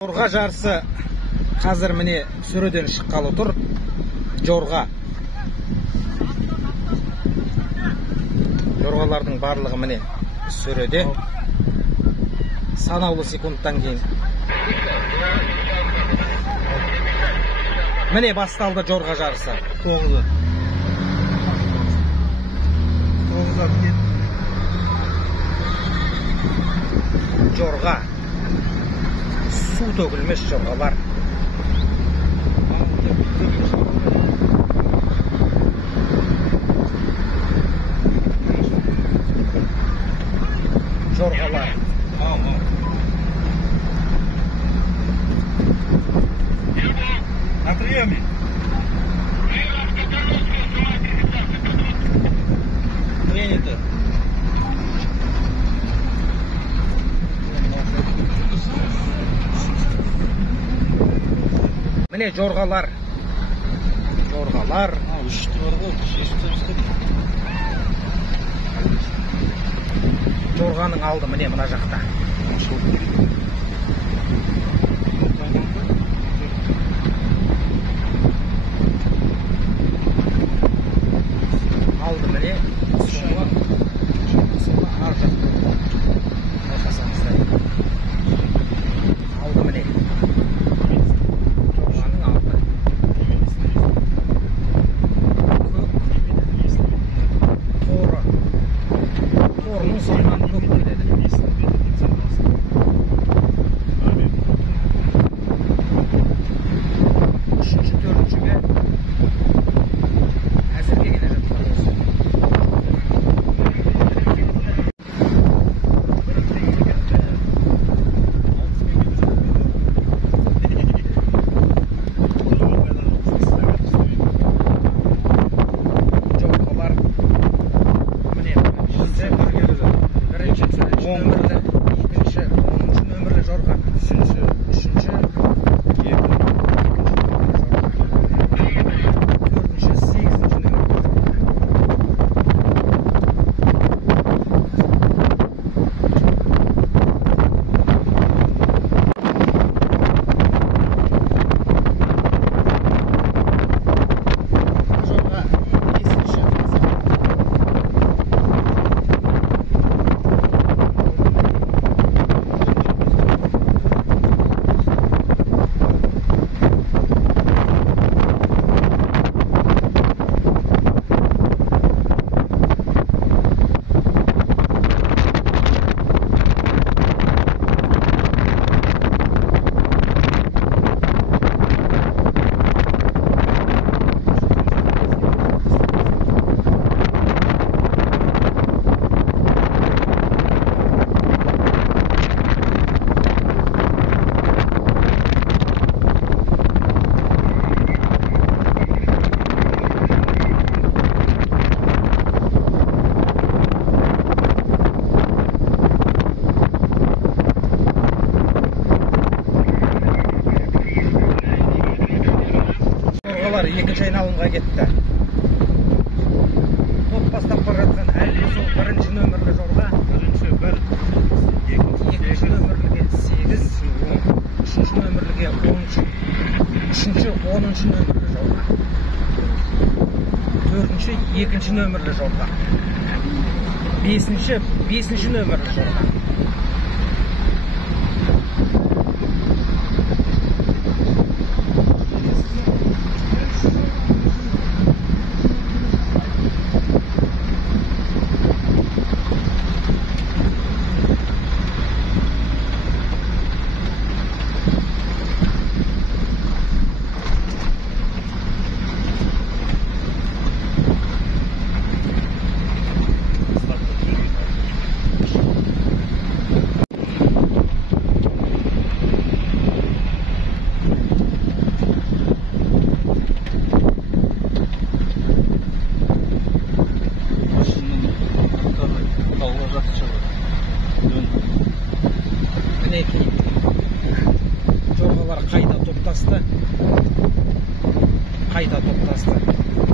Жорға жарысы қазір міне сөреден шыққалы тұр. Жорға. Жорғалардың барлығы міне сөреде. Санаулы секундтан кейін. Міне басталды жорға жарысы. 9'a. Жорға. Су төгілмес жорғалар. Жорғалар. На приеме. Принято. Міне жорғалар. Жорғалар. Жорғаның алды міне мына жақта. Алды міне соңы ар жақта. Байқасаңыздар. Алды міне. Жорғаның алды. Торы. Торының соңынан көк келеді. Үшінші, төртіншіге әзірге келе жатқан осы. Жорғалар міне бірінші нөмірлі, екінші 10-шы нөмірлі жорға, үшінші, төртінші, 8-ші нөмірлі жорға. Жорға 5-ші. Жорғалар екінші айналымға кетті. Топ бастап бара жатқан әлі сол бірінші нөмірлі жорға. Екінші нөмірліге 8, үшінші нөмірліге 10, үшінші 10-шы нөмірлі жорға. Төртінші 2-ші нөмірлі жорға. Бесінші 5-ші нөмірлі жорға. Мінекей жорғалар қайта топтасты.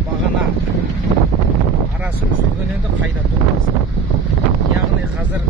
Бағана арасы үзілген енді қайта топтасты. Яғни қазір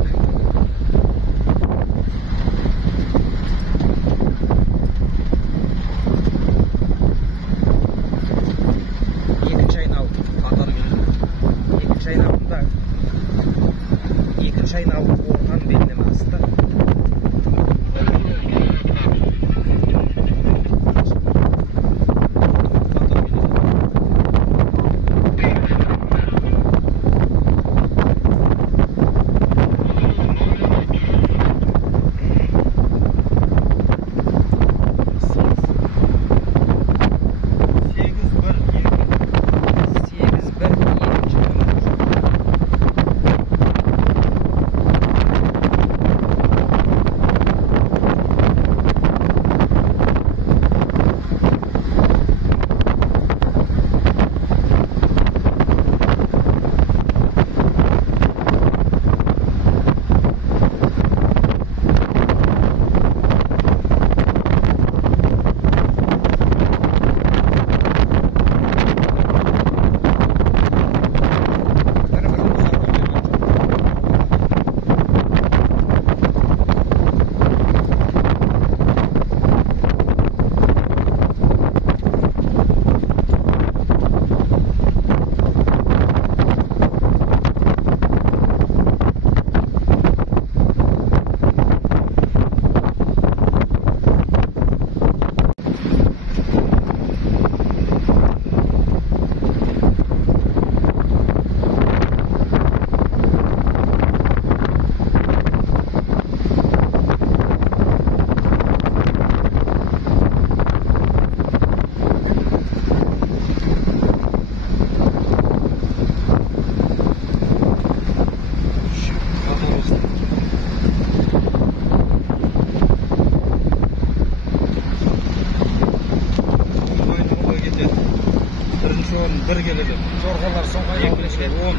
жорғалар соңғы айналып келеді.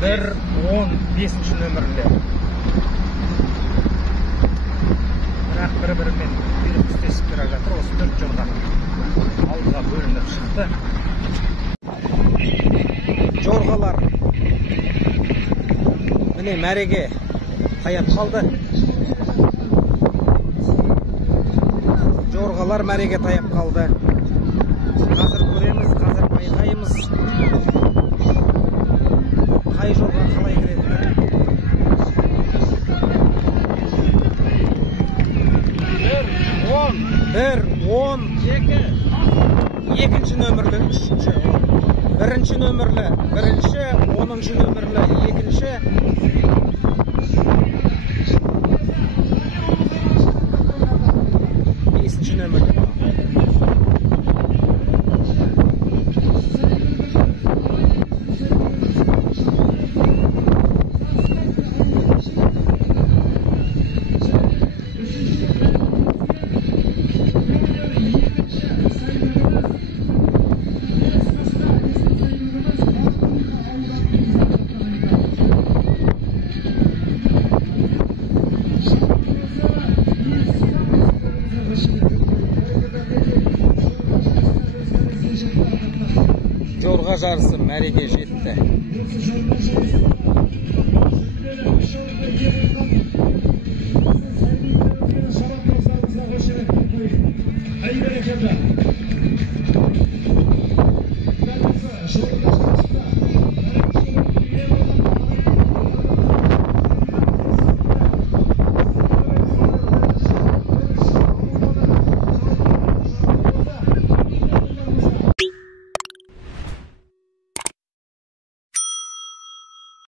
1-15 нөмірлі. Бірақ бір-бірімен үйлестесіп келе жатыр. Осы 4 жорға алдыға бөлініп шықты. Жорғалар міне мәреге таяп қалды. Жорғалар мәреге таяп қалды. Қазір көреміз, қазір байқаймыз. Қай жорға қалай кіреді? 1-10 екінші нөмірлі, үшінші, бірінші нөмірлі, бірінші, 10-шы нөмірлі, екінші, бесінші нөмірлі. Жорға жарысы мәреге жетті.